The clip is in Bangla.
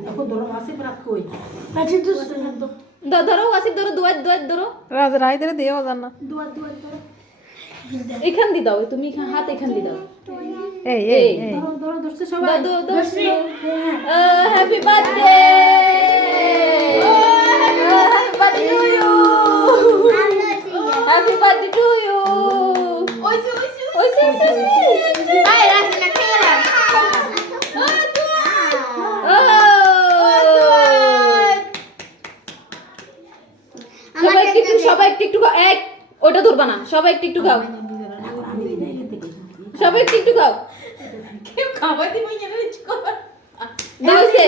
দেখো ধরো আসিফ রাত কই ধরো আসিফ ধরো দুয়ার ধরো রাজ রাইদের দিও জানা দুয়ার ধরো এখান দি দাও তুমি হাত এখান দি দাও এই এই এই ধরো ধরছে সবাই happy birthday happy birthday to you happy birthday to you ওইসে Ay, la señora. সবাই একটু এক ওটা ধরবা না সবাই একটু খাও সবাই একটু খাও কেউ খাওয়া দিবই না দাও সে